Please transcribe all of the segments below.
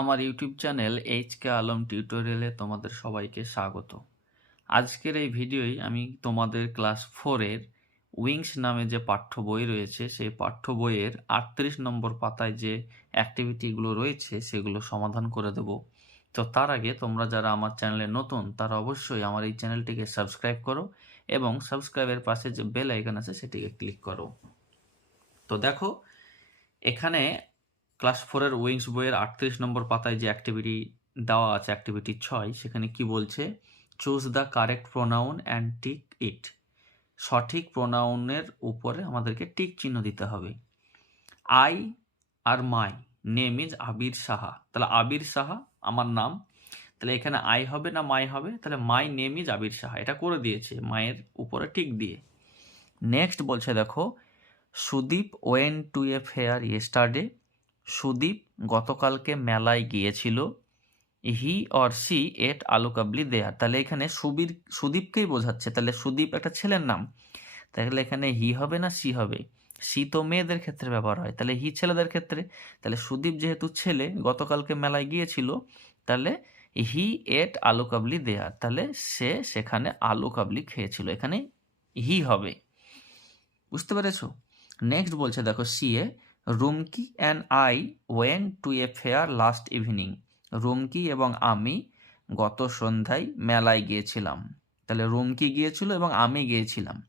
আমার YouTube channel H K Alam টিউটোরিয়ালে তোমাদের সবাইকে স্বাগত। আজকের এই ভিডিওই আমি তোমাদের ক্লাস ফোরের উইংস নামে যে পাঠ্য বই রয়েছে, সেই পাঠ্য বইয়ের আটত্রিশ নম্বর পাতায় যে অ্যাক্টিভিটিগুলো রয়েছে, সেগুলো সমাধান করে দেব। তো তার আগে তোমরা যারা আমার চ্যানেলে নতুন, তারা অবশ্যই আমার এই চ্যানেলটিকে সাবস্ক্রাইব করো এবং সাবস্ক্রাইবের পাশে যে বেল আইকন আছে, সেটিকে ক্লিক করো। তো দেখো, এখানে ক্লাস ফোরের উইংস বইয়ের আটত্রিশ নম্বর পাতায় যে অ্যাক্টিভিটি দেওয়া আছে অ্যাক্টিভিটি ছয়, সেখানে কি বলছে? Choose the correct pronoun and tick it সঠিক প্রোনাউনের উপরে আমাদেরকে টিক চিহ্ন দিতে হবে। I R my name is Abir Saha তাহলে আবির সাহা আমার নাম। তাহলে এখানে আই হবে না মাই হবে? তাহলে my name is Abir Saha এটা করে দিয়েছে, মায়ের উপরে টিক দিয়ে। নেক্সট বলছে দেখো, Sudip went to a fair yesterday Sudip গতকালকে মেলায় গিয়েছিল। হি অর সি এট আলু কাবলি দেয়ার। তাহলে এখানে সুবীর, সুদীপকেই বোঝাচ্ছে। তাহলে সুদীপ একটা ছেলের নাম। তাহলে এখানে হি হবে না সি হবে? সি তো মেয়েদের ক্ষেত্রে ব্যবহার হয়। তাহলে হি ছেলেদের ক্ষেত্রে? তাহলে সুদীপ যেহেতু ছেলে, গতকালকে মেলায় গিয়েছিল, তাহলে হি এট আলু কাবলি দেয়ার। তাহলে সে সেখানে আলু কাবলি খেয়েছিল। এখানে হি হবে। বুঝতে পেরেছ? নেক্সট বলছে, দেখো, C A Rumki and I went to a fair last evening Rumki এবং আমি গত সন্ধ্যায় মেলায় গিয়েছিলাম। তাহলে রুমকি গিয়েছিল এবং আমি গিয়েছিলাম।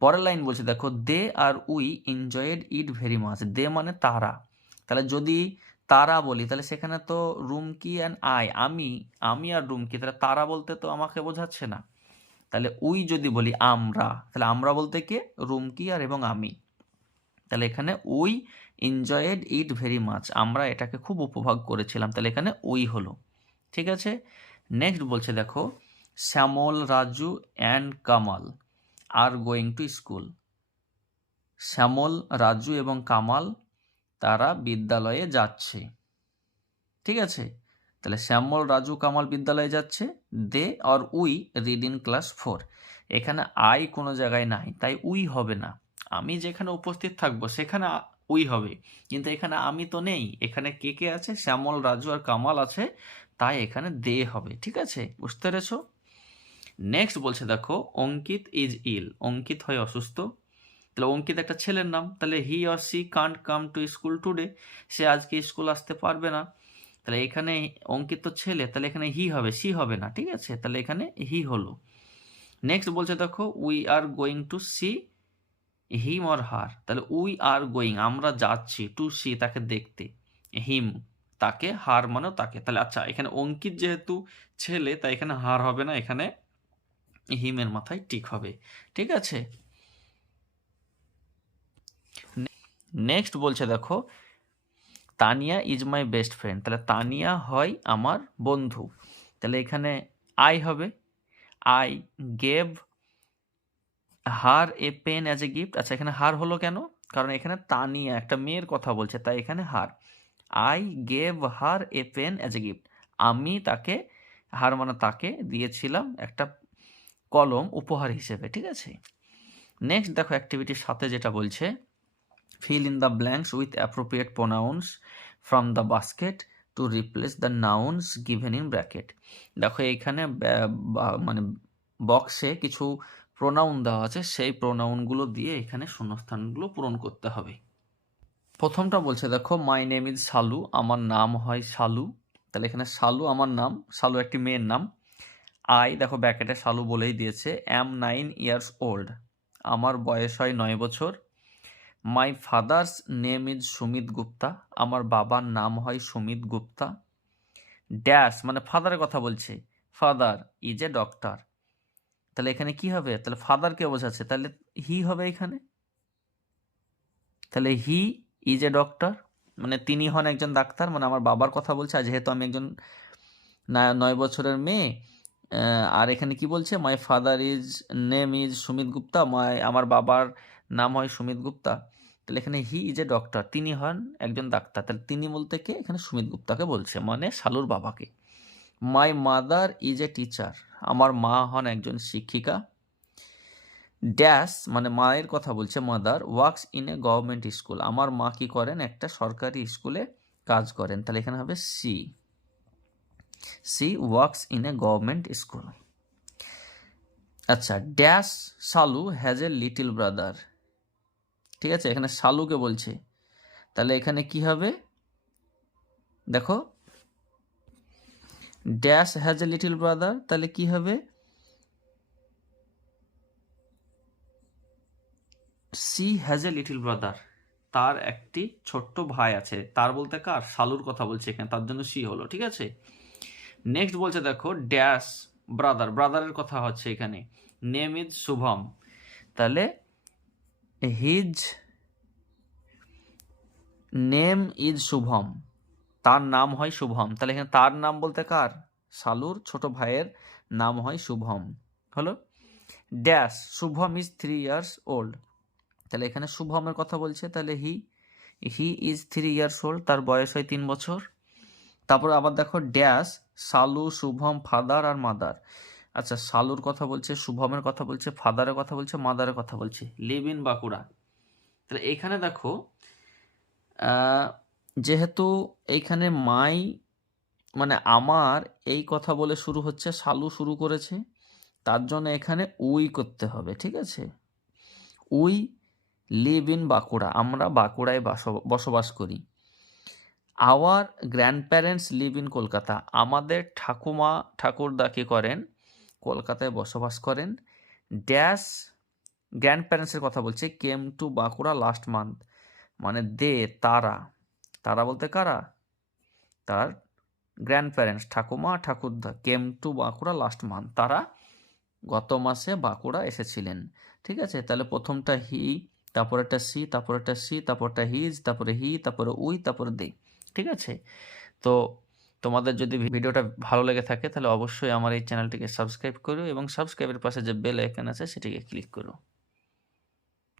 পরের লাইন বলছে, দেখো they R we enjoyed it very much they মানে তারা। তাহলে যদি তারা বলি, তাহলে সেখানে তো রুমকি অ্যান্ড আই আমি আমি আর রুমকি, তাহলে তারা বলতে তো আমাকে বোঝাচ্ছে না। তাহলে উই যদি বলি আমরা, তাহলে আমরা বলতে কে? রুমকি আর এবং আমি। তাহলে এখানে we enjoyed it very much আমরা এটাকে খুব উপভোগ করেছিলাম, তাহলে এখানে উই হলো, ঠিক আছে? নেক্সট বলছে দেখো, Shyamal, Raju and Kamal are going to school Shyamal, Raju এবং কামাল তারা বিদ্যালয়ে যাচ্ছে, ঠিক আছে? তাহলে শ্যামল, রাজু, কামাল বিদ্যালয়ে যাচ্ছে they R we read in class four এখানে আই কোনো জায়গায় নাই, তাই উই হবে না। আমি যেখানে উপস্থিত থাকব, সেখানে উই হবে। কিন্তু এখানে আমি তো নেই। এখানে কে কে আছে? শ্যামল, রাজু আর কামাল আছে। তাই এখানে দে হবে। ঠিক আছে? বুঝতে পেরেছ? নেক্সট বলছে, দেখো, অঙ্কিত ইজ ইল অঙ্কিত হয় অসুস্থ। তাহলে অঙ্কিত একটা ছেলের নাম। তাহলে he or she can't come to school today সে আজকে স্কুল আসতে পারবে না। তাহলে এখানে অঙ্কিত তো ছেলে, তাহলে এখানে হি হবে সি হবে না। ঠিক আছে? তাহলে এখানে হি হলো। নেক্সট বলছে, দেখো we are going to see him or her. তাহলে উই আর গোয়িং, আমরা যাচ্ছি টু সি তাকে দেখতে। হিম তাকে, হার মানেও তাকে। তাহলে আচ্ছা এখানে অঙ্কিত যেহেতু ছেলে, তাই এখানে হার হবে না, এখানে হিমের মাথায় টিক হবে। ঠিক আছে? নেক্সট বলছে, দেখো, Tania is my best friend. তাহলে তানিয়া হয় আমার বন্ধু। তাহলে এখানে আই হবে। I gave her a pen as a gift আচ্ছা এখানে হার হলো কেন? কারণ এখানে তানিয়া, একটা মেয়ের কথা বলছে, তাই এখানে her. I gave her a pen as a gift আমি তাকে, হার মানে তাকে দিয়েছিলাম একটা কলম উপহার হিসেবে, ঠিক আছে? নেক্সট দেখো অ্যাক্টিভিটির সাথে যেটা বলছে fill in the blanks with appropriate pronouns from the basket to replace the nouns given in bracket দেখো এইখানে মানে বক্সে কিছু প্রোনাউন দেওয়া আছে, সেই প্রোনাউনগুলো দিয়ে এখানে শূন্যস্থানগুলো পূরণ করতে হবে। প্রথমটা বলছে, দেখো মাই নেম ইজ শালু আমার নাম হয় শালু তাহলে এখানে শালু আমার নাম শালু একটি মেয়ের নাম। আই দেখো ব্যাকেটে শালু বলেই দিয়েছে অ্যাম নাইন ইয়ার্স ওল্ড আমার বয়স হয় নয় বছর। My father's name is Sumit Gupta আমার বাবার নাম হয় সুমিত গুপ্তা ড্যাশ মানে ফাদারের কথা বলছে। ফাদার ইজ এ ডক্টর তাহলে এখানে কি হবে? তাহলে ফাদারকে বোঝাচ্ছে। তাহলে হি হবে এখানে? তাহলে হি ইজ এ ডক্টর মানে তিনি হন একজন ডাক্তার মানে আমার বাবার কথা বলছে, আর যেহেতু আমি একজন নয় বছরের মেয়ে আর এখানে কি বলছে? My father is name is Sumit Gupta my আমার বাবার নাম হয় সুমিত গুপ্তা তাহলে এখানে হি ইজ এ ডক্টর তিনি হন একজন ডাক্তার। তাহলে তিনি বলতে কে? এখানে সুমিত গুপ্তাকে বলছে মানে শালুর বাবাকে। My mother is a teacher আমার মা হন একজন শিক্ষিকা। ড্যাশ মানে মায়ের কথা বলছে mother, works in a government school. আমার মা কি করেন? একটা সরকারি স্কুলে কাজ করেন। তাহলে এখানে হবে she. She works in a government school. আচ্ছা dash Salu has a little brother. ঠিক আছে, এখানে সালুকে বলছে। তাহলে এখানে কি হবে? দেখো dash has a little brother তাহলে কি হবে? She has a little brother তার একটি ছোট্ট ভাই আছে। তার বলতে কার? শালুর কথা বলছে এখানে, তার জন্য সি হলো, ঠিক আছে? নেক্সট বলছে, দেখো ড্যাশ ব্রাদার ব্রাদারের কথা হচ্ছে এখানে। নেম ইজ শুভম তাহলে হিজ নেম ইজ শুভম তার নাম হয় শুভম। তাহলে এখানে তার নাম বলতে কার? সালুর ছোট ভাইয়ের নাম হয় শুভম। হলো? Dash, Shubham is three years old. তাহলে এখানে শুভমের কথা বলছে, তাহলে he he is three years old, তার বয়স হয় তিন বছর। তারপর আবার দেখো, ড্যাশ, সালু, শুভম, ফাদার আর মাদার। আচ্ছা সালুর কথা বলছে, শুভমের কথা বলছে, ফাদারের কথা বলছে, মাদারের কথা বলছে। Live in Bankura. তাহলে এখানে দেখো যেহেতু এইখানে মাই মানে আমার এই কথা বলে শুরু হচ্ছে, সালু শুরু করেছে, তার জন্য এখানে উই করতে হবে, ঠিক আছে? উই লিভ ইন বাঁকুড়া, আমরা বাঁকুড়ায় বাস- বসবাস করি। Our grandparents live in Kolkata, আমাদের ঠাকুমা ঠাকুরদা কি করেন? কলকাতায় বসবাস করেন। ড্যাশ গ্র্যান্ড প্যারেন্টসের কথা বলছে, came to Bankura last month মানে দে, তারা। তারা বলতে কারা? তার গ্র্যান্ড প্যারেন্টস ঠাকুমা, ঠাকুরদা came to Bankura last month তারা গত মাসে বাঁকুড়া এসেছিলেন। ঠিক আছে? তাহলে প্রথমটা হি, তারপরেরটা সি তারপরেরটা সি তারপরটা হিজ, তারপরে হি, তারপরে উই, তারপরে দে। ঠিক আছে? তো তোমাদের যদি ভিডিওটা ভালো লেগে থাকে, তাহলে অবশ্যই আমার এই চ্যানেলটিকে সাবস্ক্রাইব করো এবং সাবস্ক্রাইবের পাশে যে বেল আইকন আছে, সেটিকে ক্লিক করো।